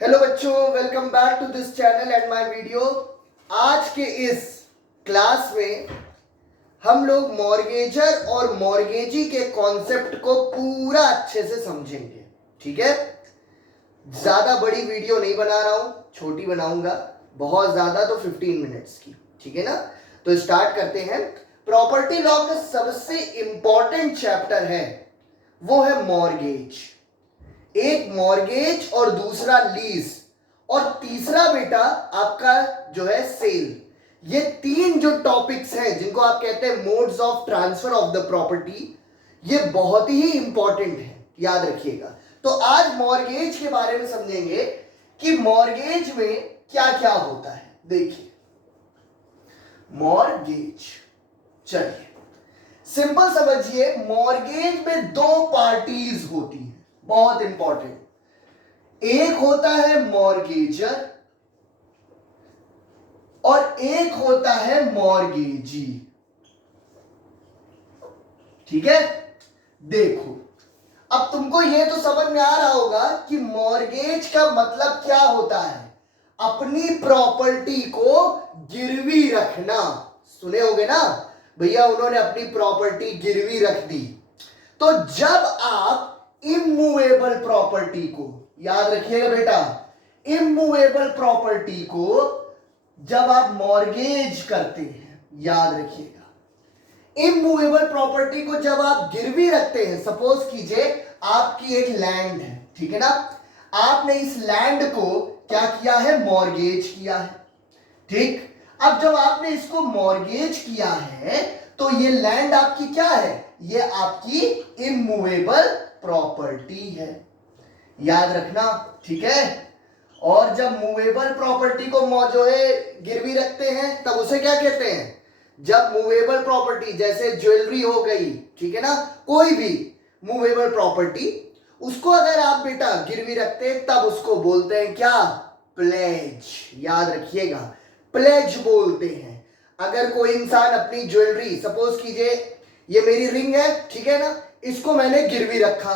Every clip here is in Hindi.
हेलो बच्चों, welcome back to this channel and my video. आज के इस क्लास में हम लोग मॉर्गेजर और मॉर्गेजी के कॉन्सेप्ट को पूरा अच्छे से समझेंगे। ठीक है, ज्यादा बड़ी वीडियो नहीं बना रहा हूं, छोटी बनाऊंगा, बहुत ज्यादा तो 15 मिनट्स की। ठीक है ना, तो स्टार्ट करते हैं। प्रॉपर्टी लॉ का सबसे इंपॉर्टेंट चैप्टर है वो है मॉर्गेज। एक मॉर्गेज और दूसरा लीज और तीसरा बेटा आपका जो है सेल। ये तीन जो टॉपिक्स हैं जिनको आप कहते हैं modes of transfer of the property, ये बहुत ही इंपॉर्टेंट है, याद रखिएगा। तो आज मॉर्गेज के बारे में समझेंगे कि मॉर्गेज में क्या क्या होता है। देखिए मॉर्गेज, चलिए सिंपल समझिए, मॉर्गेज में दो पार्टीज होती हैं, बहुत इंपॉर्टेंट। एक होता है मॉर्गेजर और एक होता है मॉर्गेजी। ठीक है, देखो अब तुमको यह तो समझ में आ रहा होगा कि मॉर्गेज का मतलब क्या होता है। अपनी प्रॉपर्टी को गिरवी रखना। सुने होगे ना भैया, उन्होंने अपनी प्रॉपर्टी गिरवी रख दी। तो जब आप इमूवेबल प्रॉपर्टी को, याद रखिएगा बेटा, इमूवेबल प्रॉपर्टी को जब आप मॉर्गेज करते हैं, याद रखिएगा, इमूवेबल प्रॉपर्टी को जब आप गिरवी रखते हैं, सपोज कीजिए आपकी एक लैंड है, ठीक है ना, आपने इस लैंड को क्या किया है, मॉर्गेज किया है। ठीक, अब जब आपने इसको मॉर्गेज किया है तो ये लैंड आपकी क्या है, ये आपकी इमूवेबल प्रॉपर्टी है, याद रखना। ठीक है, और जब मूवेबल प्रॉपर्टी को जो है गिरवी रखते हैं तब उसे क्या कहते हैं, जब मूवेबल प्रॉपर्टी जैसे ज्वेलरी हो गई, ठीक है ना, कोई भी मूवेबल प्रॉपर्टी, उसको अगर आप बेटा गिरवी रखते हैं तब उसको बोलते हैं क्या, प्लेज। याद रखिएगा, प्लेज बोलते हैं। अगर कोई इंसान अपनी ज्वेलरी, सपोज कीजिए ये मेरी रिंग है, ठीक है ना, इसको मैंने गिरवी रखा,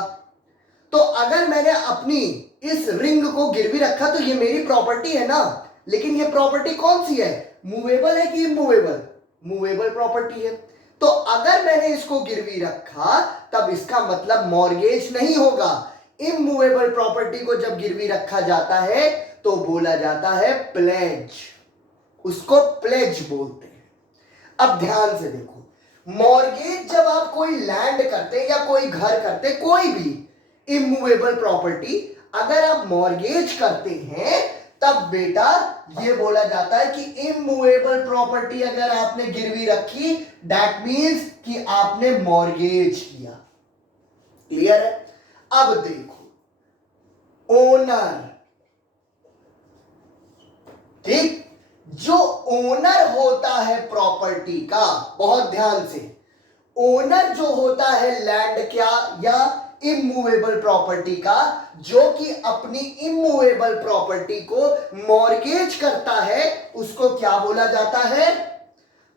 तो अगर मैंने अपनी इस रिंग को गिरवी रखा तो ये मेरी प्रॉपर्टी है ना, लेकिन ये प्रॉपर्टी कौन सी है, मूवेबल है कि इमूवेबल, मूवेबल प्रॉपर्टी है। तो अगर मैंने इसको गिरवी रखा तब इसका मतलब मॉर्गेज नहीं होगा। इमूवेबल प्रॉपर्टी को जब गिरवी रखा जाता है तो बोला जाता है प्लेज, उसको प्लेज बोलते हैं। अब ध्यान से देखो, मॉर्गेज जब आप कोई लैंड करते हैं या कोई घर करते हैं, कोई भी इमूवेबल प्रॉपर्टी अगर आप मॉर्गेज करते हैं तब बेटा ये बोला जाता है कि इमूवेबल प्रॉपर्टी अगर आपने गिरवी रखी, दैट मींस कि आपने मॉर्गेज किया। क्लियर है? अब देखो, ओनर, ठीक, जो ओनर होता है प्रॉपर्टी का, बहुत ध्यान से, ओनर जो होता है लैंड क्या या इमूवेबल प्रॉपर्टी का, जो कि अपनी इमूवेबल प्रॉपर्टी को मॉर्गेज करता है, उसको क्या बोला जाता है,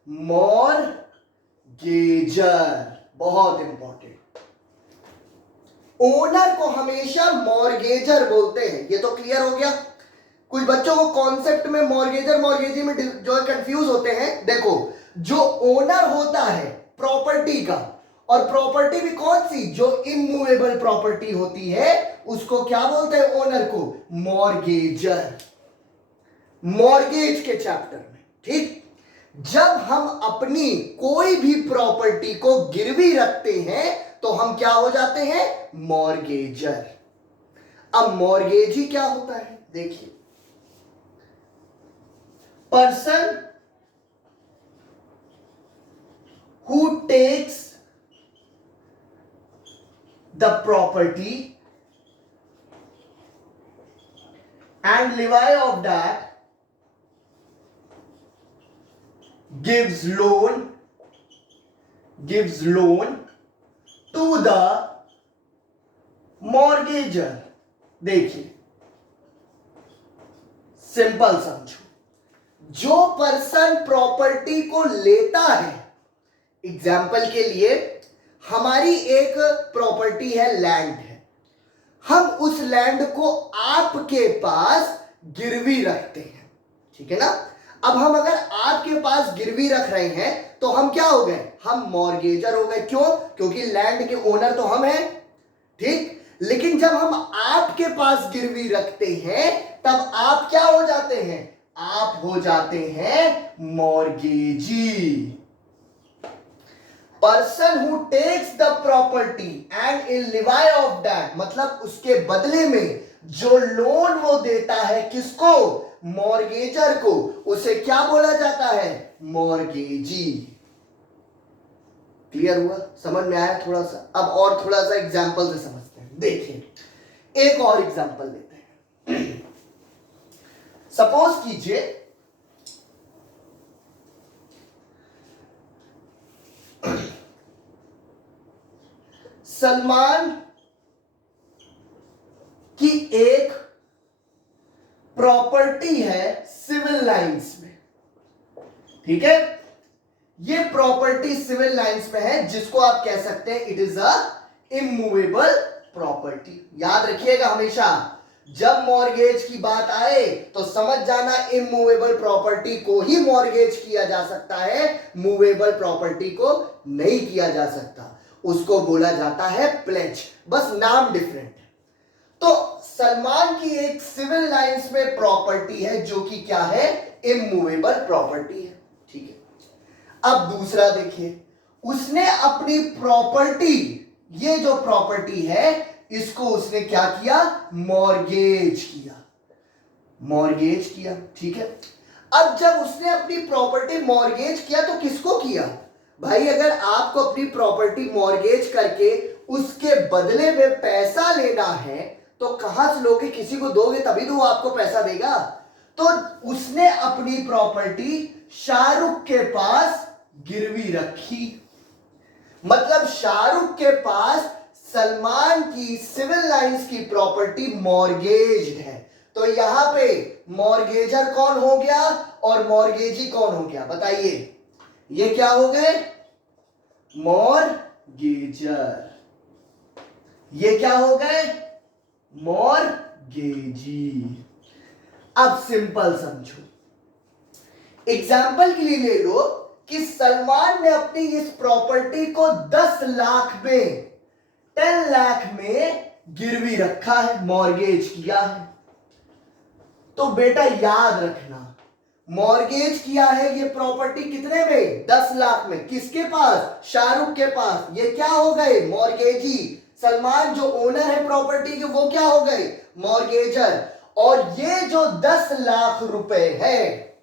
मॉर्गेजर। बहुत इंपॉर्टेंट, ओनर को हमेशा मॉर्गेजर बोलते हैं। ये तो क्लियर हो गया। कुछ बच्चों को कॉन्सेप्ट में मॉर्गेजर मॉर्गेजी में जो है कंफ्यूज होते हैं। देखो, जो ओनर होता है प्रॉपर्टी का, और प्रॉपर्टी भी कौन सी, जो इमूवेबल प्रॉपर्टी होती है, उसको क्या बोलते हैं, ओनर को मॉर्गेजर। मॉर्गेज के चैप्टर में, ठीक, जब हम अपनी कोई भी प्रॉपर्टी को गिरवी रखते हैं तो हम क्या हो जाते हैं, मॉर्गेजर। अब मॉर्गेजी क्या होता है, देखिए, person who takes the property and levy of that gives loan to the mortgager। देखिए सिंपल समझो, जो पर्सन प्रॉपर्टी को लेता है, एग्जाम्पल के लिए हमारी एक प्रॉपर्टी है, लैंड है, हम उस लैंड को आपके पास गिरवी रखते हैं, ठीक है ना। अब हम अगर आपके पास गिरवी रख रहे हैं तो हम क्या हो गए, हम मॉर्गेजर हो गए। क्यों? क्योंकि लैंड के ओनर तो हम हैं, ठीक। लेकिन जब हम आपके पास गिरवी रखते हैं तब आप क्या हो जाते हैं, आप हो जाते हैं mortgagee. Person who takes the property and in lieu of that, मतलब उसके बदले में जो लोन वो देता है किसको, मॉर्गेजर को, उसे क्या बोला जाता है, मॉर्गेजी। क्लियर हुआ, समझ में आया थोड़ा सा। अब और थोड़ा सा एग्जांपल से समझते हैं। देखिए एक और एग्जांपल लेते हैं। सपोज कीजिए सलमान की एक प्रॉपर्टी है सिविल लाइंस में, ठीक है। ये प्रॉपर्टी सिविल लाइंस में है जिसको आप कह सकते हैं it is a immovable property. याद रखिएगा हमेशा जब मॉर्गेज की बात आए तो समझ जाना इमूवेबल प्रॉपर्टी को ही मॉर्गेज किया जा सकता है, मूवेबल प्रॉपर्टी को नहीं किया जा सकता, उसको बोला जाता है प्लेज, बस नाम डिफरेंट है। तो सलमान की एक सिविल लाइंस में प्रॉपर्टी है जो कि क्या है, इमूवेबल प्रॉपर्टी है, ठीक है। अब दूसरा देखिए, उसने अपनी प्रॉपर्टी, ये जो प्रॉपर्टी है इसको उसने क्या किया, मॉर्गेज किया, मॉर्गेज किया, ठीक है। अब जब उसने अपनी प्रॉपर्टी मॉर्गेज किया तो किसको किया भाई, अगर आपको अपनी प्रॉपर्टी मॉर्गेज करके उसके बदले में पैसा लेना है तो कहां से लोगे, किसी को दोगे तभी तो वो आपको पैसा देगा। तो उसने अपनी प्रॉपर्टी शाहरुख के पास गिरवी रखी, मतलब शाहरुख के पास सलमान की सिविल लाइंस की प्रॉपर्टी मॉर्गेज्ड है। तो यहां पे मॉर्गेजर कौन हो गया और मॉर्गेजी कौन हो गया, बताइए। ये क्या हो गए, मॉर्गेजर, ये क्या हो गए, मॉर्गेजी। अब सिंपल समझो, एग्जाम्पल के लिए ले लो कि सलमान ने अपनी इस प्रॉपर्टी को 10 लाख में, 10 लाख में गिरवी रखा है, मॉर्गेज किया है। तो बेटा याद रखना, मॉर्गेज किया है ये प्रॉपर्टी कितने में, 10 लाख में, किसके पास, शाहरुख के पास। ये क्या हो गए, मॉर्गेजी। सलमान जो ओनर है प्रॉपर्टी के वो क्या हो गए, मॉर्गेजर। और ये जो 10 लाख रुपए है,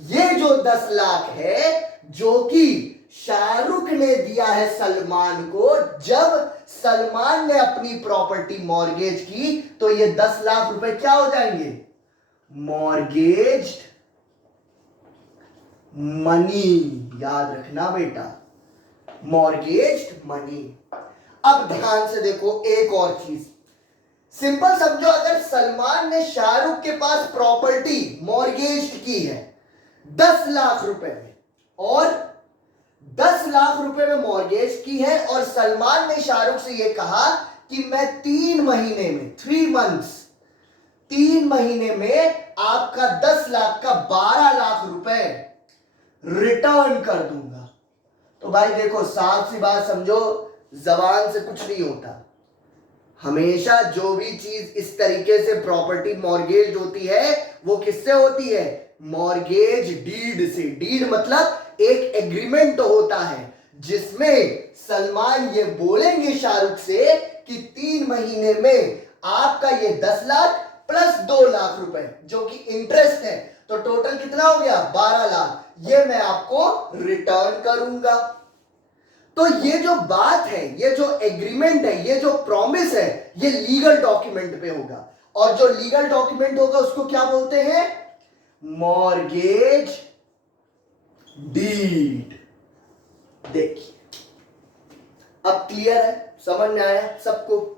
ये जो 10 लाख है जो कि शाहरुख ने दिया है सलमान को, जब सलमान ने अपनी प्रॉपर्टी मॉर्गेज की तो ये 10 लाख रुपए क्या हो जाएंगे, मॉर्गेज्ड मनी। याद रखना बेटा, मॉर्गेज्ड मनी। अब ध्यान से देखो एक और चीज, सिंपल समझो, अगर सलमान ने शाहरुख के पास प्रॉपर्टी मॉर्गेज्ड की है 10 लाख रुपए में, और 10 लाख रुपए में मॉर्गेज की है, और सलमान ने शाहरुख से यह कहा कि मैं 3 महीने में, 3 मंथ्स, 3 महीने में आपका 10 लाख का 12 लाख रुपए रिटर्न कर दूंगा। तो भाई देखो साफ सी बात समझो, जबान से कुछ नहीं होता। हमेशा जो भी चीज इस तरीके से प्रॉपर्टी मॉर्गेज होती है वो किससे होती है, मॉर्गेज डीड से। डीड मतलब एक एग्रीमेंट होता है जिसमें सलमान ये बोलेंगे शाहरुख से कि 3 महीने में आपका ये 10 लाख प्लस 2 लाख रुपए जो कि इंटरेस्ट है, तो टोटल कितना हो गया, 12 लाख, ये मैं आपको रिटर्न करूंगा। तो ये जो बात है, ये जो एग्रीमेंट है, ये जो प्रॉमिस है, ये लीगल डॉक्यूमेंट पे होगा, और जो लीगल डॉक्यूमेंट होगा उसको क्या बोलते हैं, मॉर्गेज डीड। देखिए अब क्लियर है, समझ में आया सबको।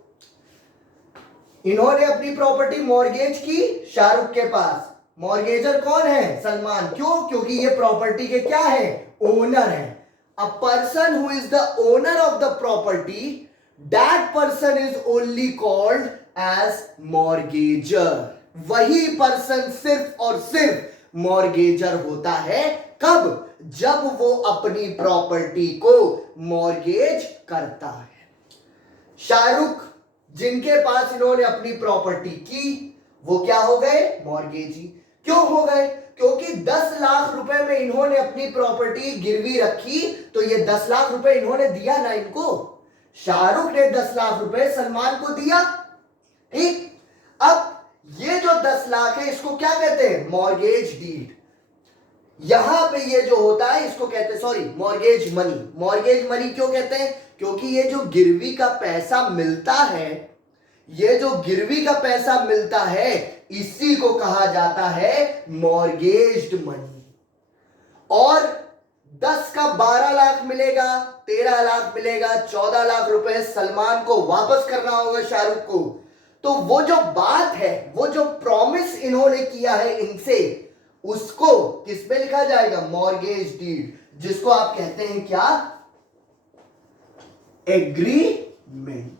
इन्होंने अपनी प्रॉपर्टी मॉर्गेज की शाहरुख के पास, मॉर्गेजर कौन है, सलमान। क्यों, क्योंकि ये प्रॉपर्टी के क्या है, ओनर है। A person who is the owner of the property that person is only called as mortgagor. वही पर्सन सिर्फ और सिर्फ मॉर्गेजर होता है। कब? जब वो अपनी प्रॉपर्टी को मॉर्गेज करता है। शाहरुख जिनके पास इन्होंने अपनी प्रॉपर्टी की वो क्या हो गए? मॉर्गेजी। क्यों हो गए? क्योंकि 10 लाख रुपए में इन्होंने अपनी प्रॉपर्टी गिरवी रखी, तो ये 10 लाख रुपए इन्होंने दिया ना इनको। शाहरुख ने 10 लाख रुपए सलमान को दिया, ठीक। अब ये जो 10 लाख है इसको क्या कहते हैं? Mortgage deed. यहां पे ये जो होता है इसको कहते हैं, sorry, mortgage money. Mortgage money क्यों कहते हैं? क्योंकि ये जो गिरवी का पैसा मिलता है, ये जो गिरवी का पैसा मिलता है, इसी को कहा जाता है मॉर्गेज्ड मनी। और 10 का 12 लाख मिलेगा, 13 लाख मिलेगा, 14 लाख रुपए सलमान को वापस करना होगा शाहरुख को। तो वो जो बात है, वो जो प्रॉमिस इन्होंने किया है इनसे, उसको किस पे लिखा जाएगा? मॉर्गेज डीड, जिसको आप कहते हैं क्या? एग्रीमेंट।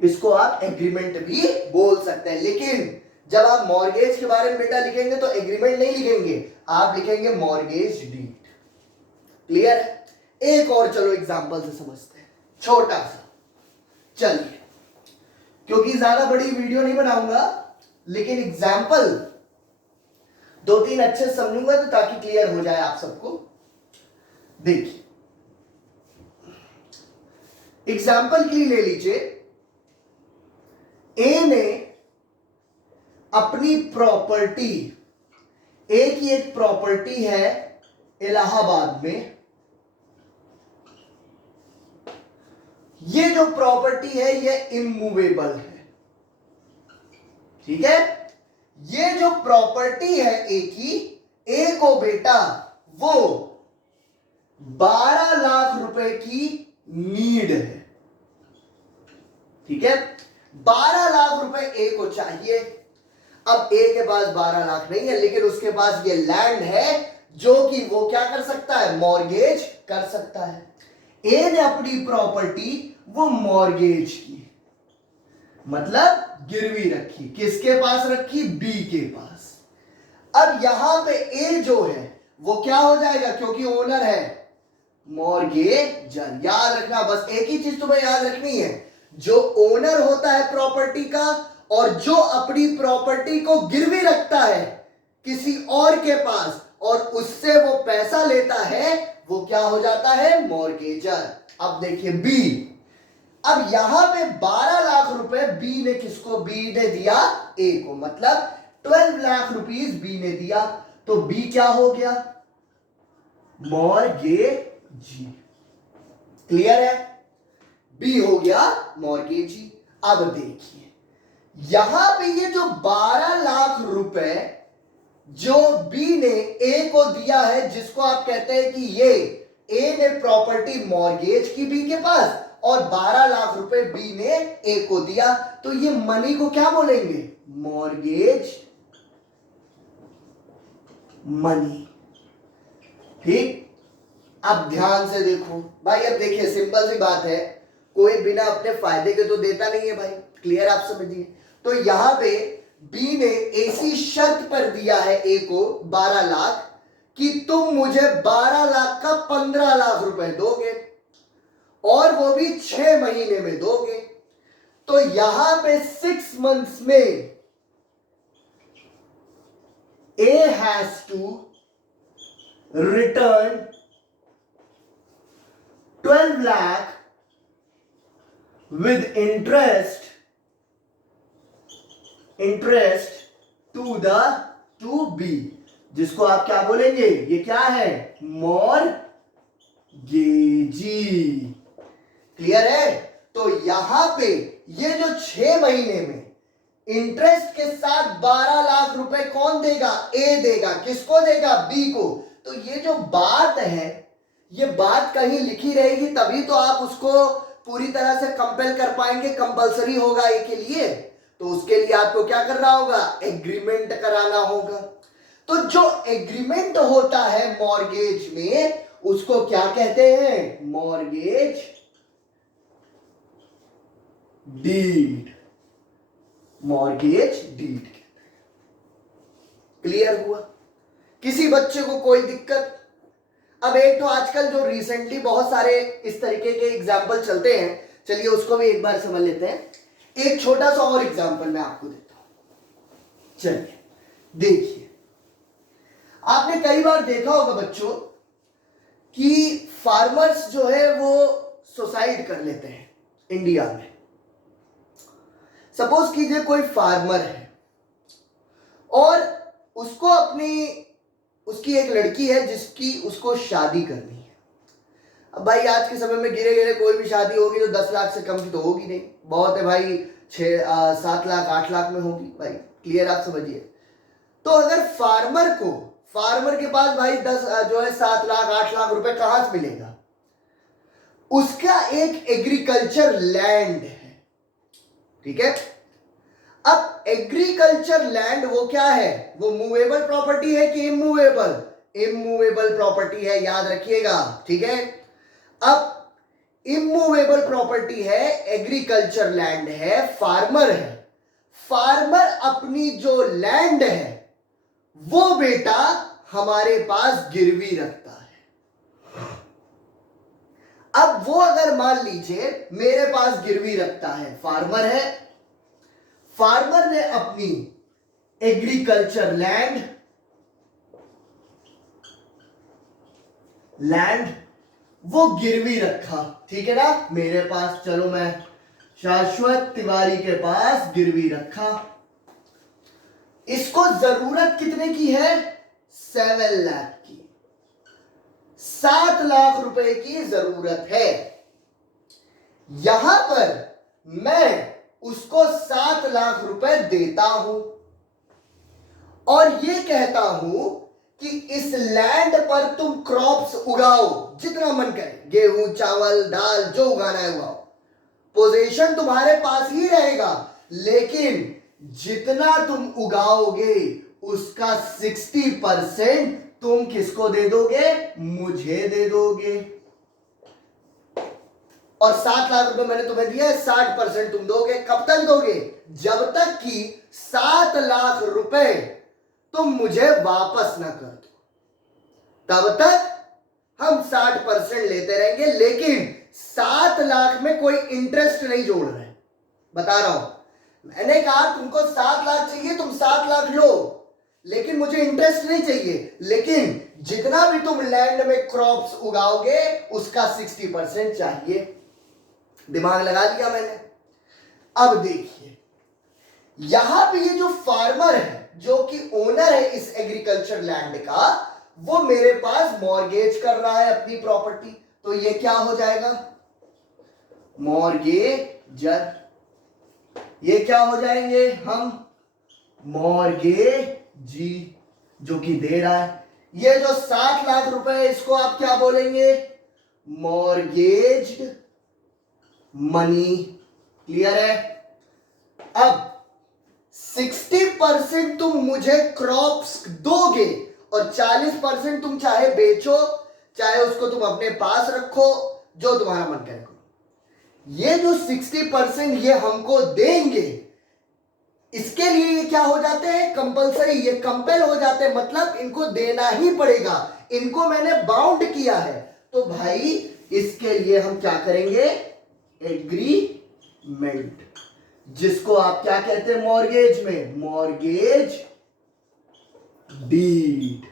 इसको आप एग्रीमेंट भी बोल सकते हैं। लेकिन जब आप मॉर्गेज के बारे में बेटा लिखेंगे तो एग्रीमेंट नहीं लिखेंगे, आप लिखेंगे मॉर्गेज डीड। क्लियर है? एक और चलो एग्जांपल से समझते हैं, छोटा सा। चलिए, क्योंकि ज्यादा बड़ी वीडियो नहीं बनाऊंगा, लेकिन एग्जांपल 2-3 अच्छे समझूंगा तो ताकि क्लियर हो जाए आप सबको। देखिए, एग्जांपल के लिए ले लीजिए, ए ने अपनी प्रॉपर्टी, ए की एक प्रॉपर्टी है इलाहाबाद में। ये जो प्रॉपर्टी है ये इमूवेबल है, ठीक है। ये जो प्रॉपर्टी है ए की, ए को बेटा वो 12 लाख रुपए की नीड है, ठीक है। 12 लाख रुपए ए को चाहिए। अब ए के पास 12 लाख नहीं है, लेकिन उसके पास ये लैंड है जो कि वो क्या कर सकता है? मॉर्गेज कर सकता है। ए ने अपनी प्रॉपर्टी वो मॉर्गेज की, मतलब गिरवी रखी। किसके पास रखी? बी के पास। अब यहां पे ए जो है वो क्या हो जाएगा? क्योंकि ओनर है, मॉर्गेजर। याद रखना, बस एक ही चीज तुम्हें याद रखनी है, जो ओनर होता है प्रॉपर्टी का और जो अपनी प्रॉपर्टी को गिरवी रखता है किसी और के पास और उससे वो पैसा लेता है, वो क्या हो जाता है? मॉर्गेजर। अब देखिए बी, अब यहां पे 12 लाख रुपए बी ने किसको? बी ने दिया ए को, मतलब 12 लाख रुपीस बी ने दिया। तो बी क्या हो गया? मॉर्गेजी। क्लियर है? बी हो गया मॉर्गेजी। अब देखिए यहां पे ये जो 12 लाख रुपए जो बी ने ए को दिया है, जिसको आप कहते हैं कि ये ए ने प्रॉपर्टी मॉर्गेज की बी के पास और 12 लाख रुपए बी ने ए को दिया, तो ये मनी को क्या बोलेंगे? मॉर्गेज मनी, ठीक। अब ध्यान से देखो भाई, अब देखिए सिंपल सी बात है, कोई बिना अपने फायदे के तो देता नहीं है भाई। क्लियर? आप समझिए। तो यहां पे बी ने ऐसी शर्त पर दिया है ए को 12 लाख कि तुम मुझे 12 लाख का 15 लाख रुपए दोगे और वो भी 6 महीने में दोगे। तो यहां पे 6 मंथ्स में A has to return 12 lakh with interest to B, जिसको आप क्या बोलेंगे? ये क्या है? मॉर्गेजी। क्लियर है? तो यहां पे ये जो 6 महीने में इंटरेस्ट के साथ 12 लाख रुपए कौन देगा? ए देगा। किसको देगा? बी को। तो ये जो बात है, ये बात कहीं लिखी रहेगी तभी तो आप उसको पूरी तरह से कंपेल कर पाएंगे, कंपलसरी होगा ए के लिए। तो उसके लिए आपको क्या करना होगा? एग्रीमेंट कराना होगा। तो जो एग्रीमेंट होता है मॉर्गेज में, उसको क्या कहते हैं? मॉर्गेज डीड, मॉर्गेज डीड कहते हैं। क्लियर हुआ? किसी बच्चे को कोई दिक्कत? अब एक तो आजकल जो रिसेंटली बहुत सारे इस तरीके के एग्जाम्पल चलते हैं, चलिए उसको भी एक बार समझ लेते हैं। एक छोटा सा और एग्जाम्पल मैं आपको देता हूं। चलिए देखिए, आपने कई बार देखा होगा बच्चों कि फार्मर्स जो है वो सुसाइड कर लेते हैं इंडिया में। सपोज कीजिए कोई फार्मर है और उसको उसकी एक लड़की है जिसकी उसको शादी करनी है। अब भाई आज के समय में गिरे गिरे कोई भी शादी होगी तो 10 लाख से कम की तो होगी नहीं, बहुत है भाई 7 लाख 8 लाख में होगी भाई। क्लियर? आप समझिए। तो अगर फार्मर के पास भाई 7 लाख 8 लाख रुपए कहां से मिलेगा? उसका एक एग्रीकल्चर लैंड है, ठीक है। अब एग्रीकल्चर लैंड वो क्या है? वो मूवेबल प्रॉपर्टी है कि इमूवेबल? इमूवेबल प्रॉपर्टी है, याद रखिएगा, ठीक है। अब इमूवेबल प्रॉपर्टी है, एग्रीकल्चर लैंड है, फार्मर है। फार्मर अपनी जो लैंड है वो बेटा हमारे पास गिरवी रखता है। अब वो अगर मान लीजिए मेरे पास गिरवी रखता है, फार्मर है, फार्मर ने अपनी एग्रीकल्चर लैंड वो गिरवी रखा, ठीक है ना, मेरे पास। चलो मैं शाश्वत तिवारी के पास गिरवी रखा। इसको जरूरत कितने की है? 7 लाख की, 7 लाख रुपए की जरूरत है। यहां पर मैं उसको 7 लाख रुपए देता हूं और ये कहता हूं कि इस लैंड पर तुम क्रॉप्स उगाओ, जितना मन करे, गेहूं चावल दाल जो उगाना है उगाओ। पोजीशन तुम्हारे पास ही रहेगा, लेकिन जितना तुम उगाओगे उसका 60% तुम किसको दे दोगे? मुझे दे दोगे। और 7 लाख रुपए मैंने तुम्हें दिया है, 60% तुम दोगे। कब तक दोगे? जब तक कि 7 लाख रुपए तुम मुझे वापस ना कर दो, तब तक हम 60% लेते रहेंगे। लेकिन 7 लाख में कोई इंटरेस्ट नहीं जोड़ रहे, बता रहा हूं। मैंने कहा तुमको 7 लाख चाहिए, तुम 7 लाख लो, लेकिन मुझे इंटरेस्ट नहीं चाहिए। लेकिन जितना भी तुम लैंड में क्रॉप्स उगाओगे उसका 60% चाहिए। दिमाग लगा लिया मैंने? अब देखिए, यहां पे ये जो फार्मर है, जो कि ओनर है इस एग्रीकल्चर लैंड का, वो मेरे पास मॉर्गेज कर रहा है अपनी प्रॉपर्टी। तो ये क्या हो जाएगा? मॉर्गेजर। ये क्या हो जाएंगे हम? मॉर्गेजी, जो कि दे रहा है। ये जो 7 लाख रुपए है इसको आप क्या बोलेंगे? मॉर्गेज्ड मनी। क्लियर है? अब 60% तुम मुझे क्रॉप्स दोगे और 40% तुम चाहे बेचो, चाहे उसको तुम अपने पास रखो, जो तुम्हारा मन करे। ये जो 60% ये हमको देंगे, इसके लिए ये क्या हो जाते हैं? कंपलसरी, ये कंपेल हो जाते हैं, मतलब इनको देना ही पड़ेगा। इनको मैंने बाउंड किया है, तो भाई इसके लिए हम क्या करेंगे? एग्रीमेंट, जिसको आप क्या कहते हैं मॉर्गेज में? Mortgage deed.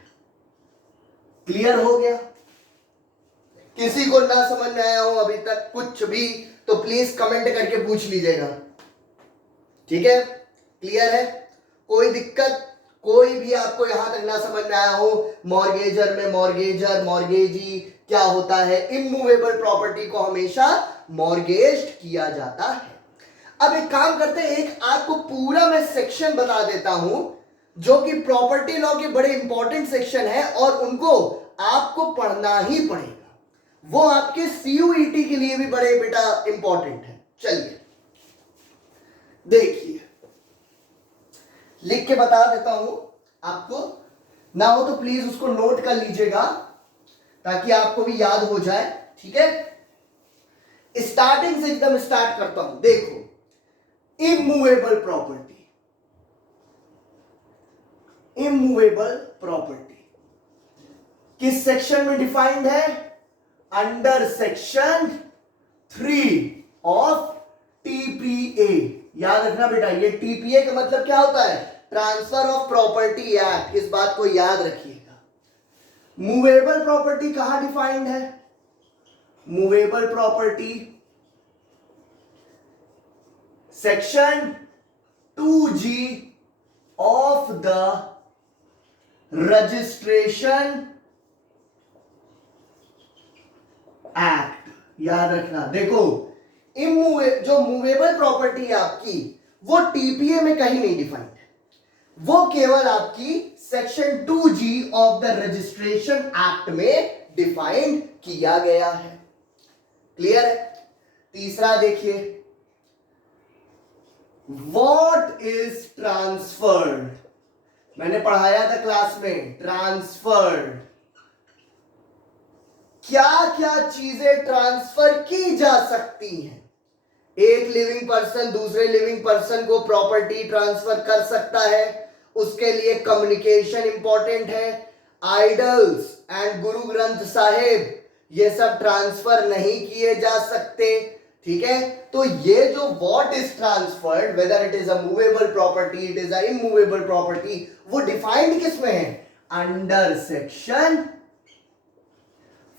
क्लियर हो गया? किसी को ना समझ में आया हो अभी तक कुछ भी तो प्लीज कमेंट करके पूछ लीजिएगा, ठीक है? क्लियर है? कोई दिक्कत? कोई भी आपको यहां तक ना समझ में आया हो, मॉर्गेजर में मॉर्गेजर मॉर्गेजी क्या होता है? इमूवेबल प्रॉपर्टी को हमेशा मॉर्गेज्ड किया जाता है। अब एक काम करते हैं, एक आपको पूरा मैं सेक्शन बता देता हूं जो कि प्रॉपर्टी लॉ के बड़े इंपॉर्टेंट सेक्शन है और उनको आपको पढ़ना ही पड़ेगा। वो आपके सीयूईटी के लिए भी बड़े बेटा इंपॉर्टेंट है। चलिए देखिए, लिख के बता देता हूं आपको, ना हो तो प्लीज उसको नोट कर लीजिएगा ताकि आपको भी याद हो जाए, ठीक है? स्टार्टिंग से एकदम स्टार्ट करता हूं। देखो, इमूवेबल प्रॉपर्टी, इमूवेबल प्रॉपर्टी किस सेक्शन में डिफाइंड है? Under section 3 of TPA. याद रखना बेटा, ये टीपीए का मतलब क्या होता है? Transfer of property act. इस बात को याद रखिएगा। मूवेबल प्रॉपर्टी कहां डिफाइंड है? Movable property section 2G of the registration act. याद रखना, देखो जो मूवेबल प्रॉपर्टी है आपकी, वो टीपीए में कहीं नहीं डिफाइंड है, वो केवल आपकी section 2G of the registration act में डिफाइंड किया गया है। क्लियर है? तीसरा देखिए, व्हाट इज ट्रांसफर्ड। मैंने पढ़ाया था क्लास में, ट्रांसफर्ड क्या क्या चीजें ट्रांसफर की जा सकती हैं। एक लिविंग पर्सन दूसरे लिविंग पर्सन को प्रॉपर्टी ट्रांसफर कर सकता है, उसके लिए कम्युनिकेशन इंपॉर्टेंट है। आइडल्स एंड गुरु ग्रंथ साहिब ये सब ट्रांसफर नहीं किए जा सकते। ठीक है, तो ये जो what is transferred, whether it is a movable property, it is a immovable property, वो डिफाइंड किस में है? Under section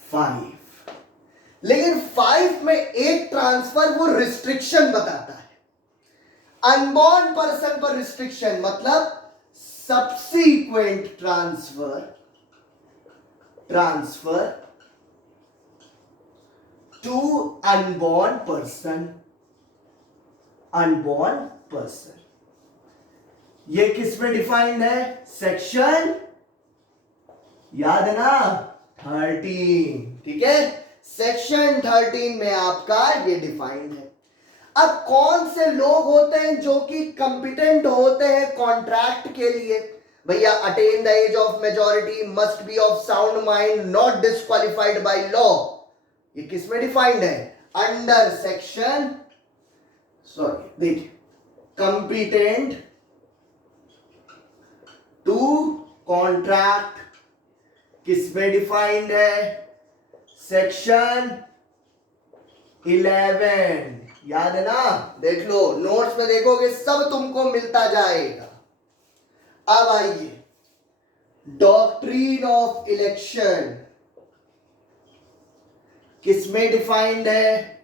5। लेकिन 5 में एक ट्रांसफर वो रिस्ट्रिक्शन बताता है, अनबॉर्न पर्सन पर रिस्ट्रिक्शन, मतलब subsequent transfer to unborn person. ये किस में डिफाइंड है? सेक्शन, याद है ना, 13। ठीक है, सेक्शन 13 में आपका ये डिफाइंड है। अब कौन से लोग होते हैं जो कि कंपिटेंट होते हैं कॉन्ट्रैक्ट के लिए? भैया, attain the age of majority, must be of sound mind, not disqualified by law. ये किस में डिफाइंड है? अंडर सेक्शन, सॉरी देखिए, कंपिटेंट टू कॉन्ट्रैक्ट किस में डिफाइंड है? सेक्शन 11। याद है ना? देख लो, नोट्स में देखोगे सब तुमको मिलता जाएगा। अब आइए, डॉक्ट्रिन ऑफ इलेक्शन किस में डिफाइंड है?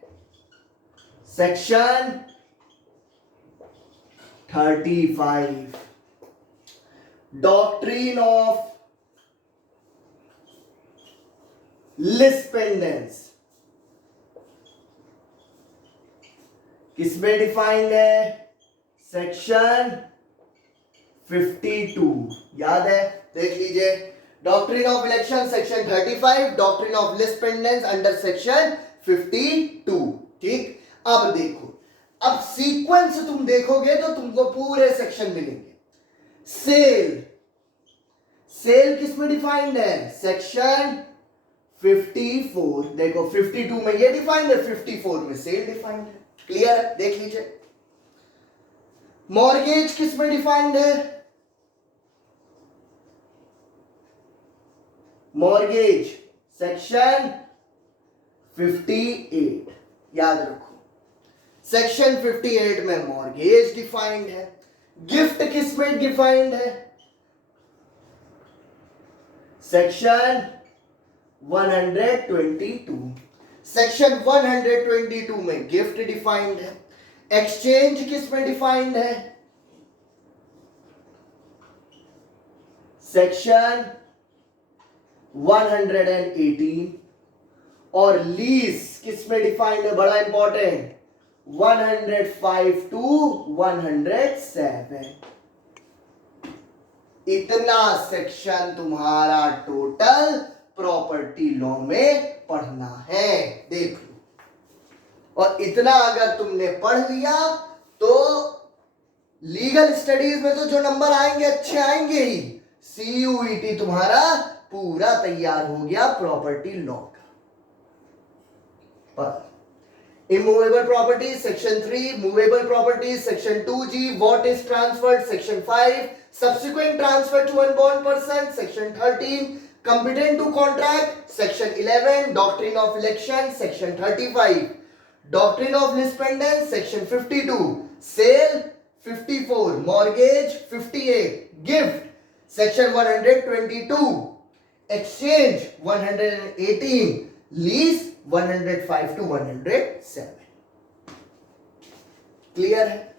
सेक्शन 35। डॉक्ट्रिन ऑफ लिस्पेंडेंस किस में डिफाइंड है? सेक्शन 52। याद है? देख लीजिए, doctrine of election section 35, doctrine of lis pendens under section 52। ठीक, अब देखो, अब सीक्वेंस तुम देखोगे तो तुमको पूरे सेक्शन मिलेंगे। सेल किस में डिफाइंड है? सेक्शन 54। देखो, 52 में ये डिफाइंड है, 54 में सेल डिफाइंड है। क्लियर है? देख लीजिए। मॉर्गेज किस में डिफाइंड है? Mortgage section 58। याद रखो, सेक्शन 58 में मॉर्गेज डिफाइंड है। गिफ्ट किस में डिफाइंड है? सेक्शन 122। सेक्शन 122 में गिफ्ट डिफाइंड है। एक्सचेंज किस में डिफाइंड है? सेक्शन 118। और लीज किस में डिफाइंड है? बड़ा इंपॉर्टेंट, 105 टू 107। इतना सेक्शन तुम्हारा टोटल प्रॉपर्टी लॉ में पढ़ना है। देख लो, और इतना अगर तुमने पढ़ लिया तो लीगल स्टडीज में तो जो नंबर आएंगे अच्छे आएंगे ही। CUET तुम्हारा पूरा तैयार हो गया प्रॉपर्टी लॉ का। पर Immovable properties, section 3. Movable properties, section 2G. What is transferred, section 5. Subsequent transfer to unborn person, section 13. Competent to contract, section 11. Doctrine of election, section 35. Doctrine of lispendence, section 52. Sale, 54. Mortgage, 58. Gift, section 122. Exchange, 118. Lease, 105 to 107. Clear है?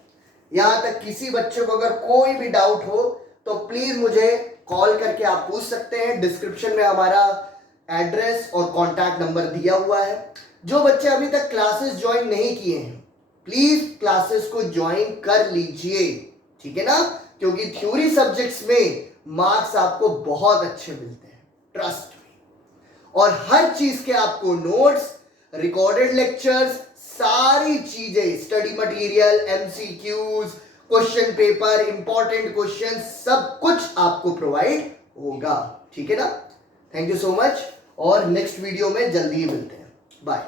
यहां तक किसी बच्चे को अगर कोई भी डाउट हो तो प्लीज मुझे कॉल करके आप पूछ सकते हैं। डिस्क्रिप्शन में हमारा एड्रेस और कॉन्टैक्ट नंबर दिया हुआ है। जो बच्चे अभी तक क्लासेस ज्वाइन नहीं किए हैं प्लीज क्लासेस को ज्वाइन कर लीजिए, ठीक है ना, क्योंकि थ्योरी सब्जेक्ट्स में मार्क्स आपको बहुत अच्छे मिलते हैं, ट्रस्ट मी। और हर चीज के आपको नोट्स, रिकॉर्डेड लेक्चर्स, सारी चीजें, study material, MCQs, question paper, important question, सब कुछ आपको प्रोवाइड होगा, ठीक है ना। थैंक यू सो मच और नेक्स्ट वीडियो में जल्दी ही मिलते हैं। बाय।